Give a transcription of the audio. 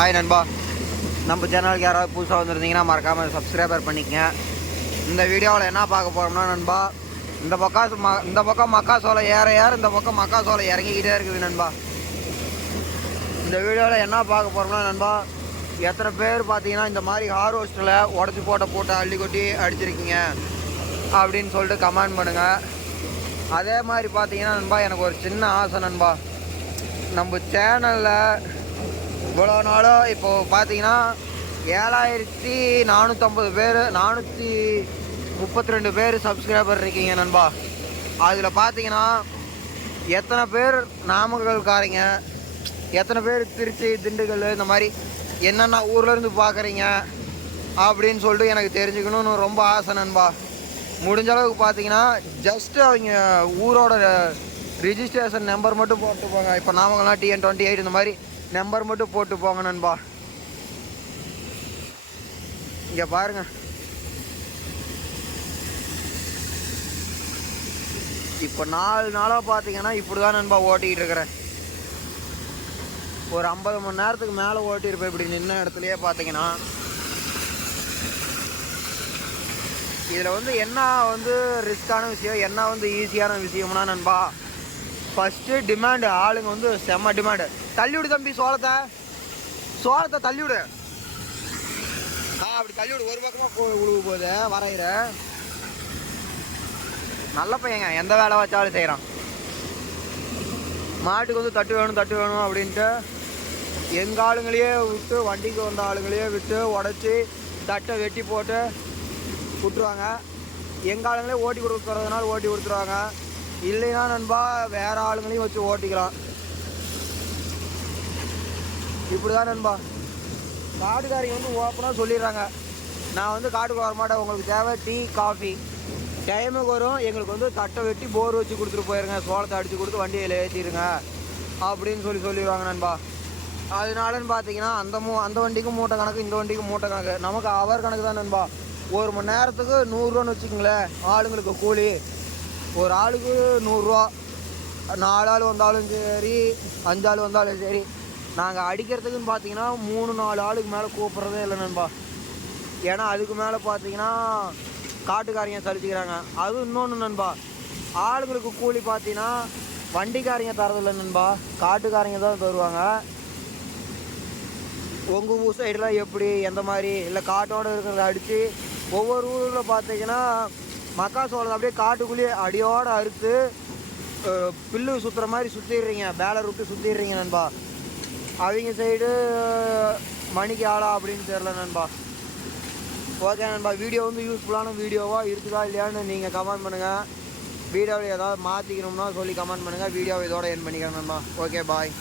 Hi நண்பா. நம்ம சேனலுக்கு யாராவது புதுசாக வந்திருந்தீங்கன்னா மறக்காமல் சப்ஸ்கிரைபர் பண்ணிக்கங்க. இந்த வீடியோவில் என்ன பார்க்க போகிறோம்னா நண்பா இந்த பக்கம் ம- இந்த பக்கம் மக்கா சோளம் ஏற ஏற இந்த பக்கம் மக்காசோளம் இறங்கிக்கிட்டே இருக்குது நண்பா. இந்த வீடியோவில் என்ன பார்க்க போகிறோம்னா நண்பா எத்தனை பேர் பார்த்தீங்கன்னா இந்த மாதிரி ஹார்வெஸ்ட்டில் உடச்சி போட்ட போட்டு அள்ளி கொட்டி அடிச்சிருக்கீங்க அப்படின்னு சொல்லிட்டு கமெண்ட் பண்ணுங்கள் அதே மாதிரி பார்த்தீங்கன்னா நண்பா எனக்கு ஒரு சின்ன ஆசை நண்பா. நம்ம சேனலில் இவ்வளோ நாளும் இப்போ பார்த்தீங்கன்னா ஏழாயிரத்தி நானூற்றம்பது பேர் நானூற்றி முப்பத்தி ரெண்டு பேர் சப்ஸ்கிரைபர் இருக்கீங்க நண்பா. அதில் பார்த்தீங்கன்னா எத்தனை பேர் நாமக்கல்காரங்க எத்தனை பேர் திருச்சி திண்டுக்கல் இந்த மாதிரி என்னென்ன ஊர்லேருந்து பார்க்குறீங்க அப்படின்னு சொல்லிட்டு எனக்கு தெரிஞ்சுக்கணும்னு ரொம்ப ஆசை நண்பா. முடிஞ்ச அளவுக்கு பார்த்தீங்கன்னா ஜஸ்ட்டு அவங்க ஊரோட ரிஜிஸ்ட்ரேஷன் நம்பர் மட்டும் போட்டு போங்க இப்போ நாமங்கள்லாம் டிஎன் டுவெண்ட்டி எயிட் இந்த மாதிரி நம்பர் மட்டும் போட்டு போங்க நண்பா. இங்கே பாருங்க. இப்போ நாலு நாளாக பார்த்தீங்கன்னா இப்படி தான் நண்பா ஓட்டிகிட்டு இருக்கிறேன். ஒரு ஐம்பது மணி நேரத்துக்கு மேலே ஓட்டியிருப்பேன். இப்படி நின்ன இடத்துலையே பார்த்தீங்கன்னா இதில் வந்து என்ன வந்து ரிஸ்க்கான விஷயம் என்ன வந்து ஈஸியான விஷயம்னா நண்பா ஃபஸ்ட்டு டிமாண்டு ஆளுங்க வந்து செம்ம டிமாண்டு தள்ளிவிடு தம்பி சோளத்தை. சோளத்தை தள்ளிவிடு ஆ அப்படி தள்ளிவிடு ஒரு பக்கமாக போ உழுவு போகுது. வரைகிற நல்ல பையங்க. எந்த வேலை வச்சாலும் செய்கிறான் மாட்டுக்கு வந்து தட்டு வேணும் தட்டு வேணும் அப்படின்ட்டு எங்கள் ஆளுங்களையே விட்டு வண்டிக்கு வந்த ஆளுங்களையே விட்டு உடச்சி தட்டை வெட்டி போட்டு விட்டுருவாங்க எங்கள் ஆளுங்களே ஓட்டி கொடுக்குறதுனால ஓட்டி கொடுத்துருவாங்க. இல்லைன்னா நண்பா வேற ஆளுங்களையும் வச்சு ஓட்டிக்கலாம். இப்படி தான் நண்பா. காட்டுக்காரங்க வந்து ஓப்பனாக சொல்லிடுறாங்க. நான் வந்து காட்டுக்கு வர மாட்டேன். உங்களுக்கு தேவை டீ காஃபி. டைமுக்கு வரும். எங்களுக்கு வந்து தட்டை வெட்டி போர் வச்சு கொடுத்துட்டு போயிருங்க. சோளத்தை அடித்து கொடுத்து வண்டியில் ஏற்றிடுங்க அப்படின்னு சொல்லி சொல்லிடுவாங்க நண்பா. அதனாலன்னு பார்த்தீங்கன்னா அந்த மூ அந்த வண்டிக்கும் மூட்டை கணக்கு இந்த வண்டிக்கும் மூட்டை கணக்கு. நமக்கு அவர் கணக்கு தான் நண்பா. ஒரு மணி நேரத்துக்கு நூறுரூவான்னு வச்சுக்கங்களேன் ஆளுங்களுக்கு கூலி. ஒரு ஆளுக்கு நூறுரூவா நாலு ஆள் வந்தாலும் சரி அஞ்சு ஆள் வந்தாலும் சரி நாங்கள் அடிக்கிறதுக்குன்னு பார்த்தீங்கன்னா மூணு நாலு ஆளுக்கு மேலே கூப்பிட்றதே இல்லை நண்பா. ஏன்னா அதுக்கு மேலே பார்த்தீங்கன்னா காட்டுக்காரங்க சலிச்சுக்கிறாங்க. அது இன்னொன்று நண்பா ஆளுங்களுக்கு கூலி பார்த்தீங்கன்னா வண்டிக்காரங்க தரதில்லை நண்பா. காட்டுக்காரங்க தான் தருவாங்க. உங்கள் ஊர் சைடெலாம் எப்படி எந்த மாதிரி இல்லை காட்டோடு இருக்கிறத அடித்து ஒவ்வொரு ஊரில் பார்த்தீங்கன்னா மக்காசோளத்தை அப்படியே காட்டுக்குள்ளேயே அடியோடு அறுத்து பில்லு சுற்றுற மாதிரி சுற்றிடுறீங்க பேலர் விட்டு சுற்றிடுறீங்க நண்பா. அவங்க சைடு மணிக்கு ஆளா அப்படின்னு தெரில நண்பா. ஓகே நண்பா. வீடியோ வந்து யூஸ்ஃபுல்லான வீடியோவாக இருக்குதா இல்லையான்னு நீங்கள் கமெண்ட் பண்ணுங்கள் வீடியோவில் ஏதாவது மாற்றிக்கணும்னா சொல்லி கமெண்ட் பண்ணுங்கள் வீடியோவை இதோட என் பண்ணிக்கிறேன் நண்பா. Okay bye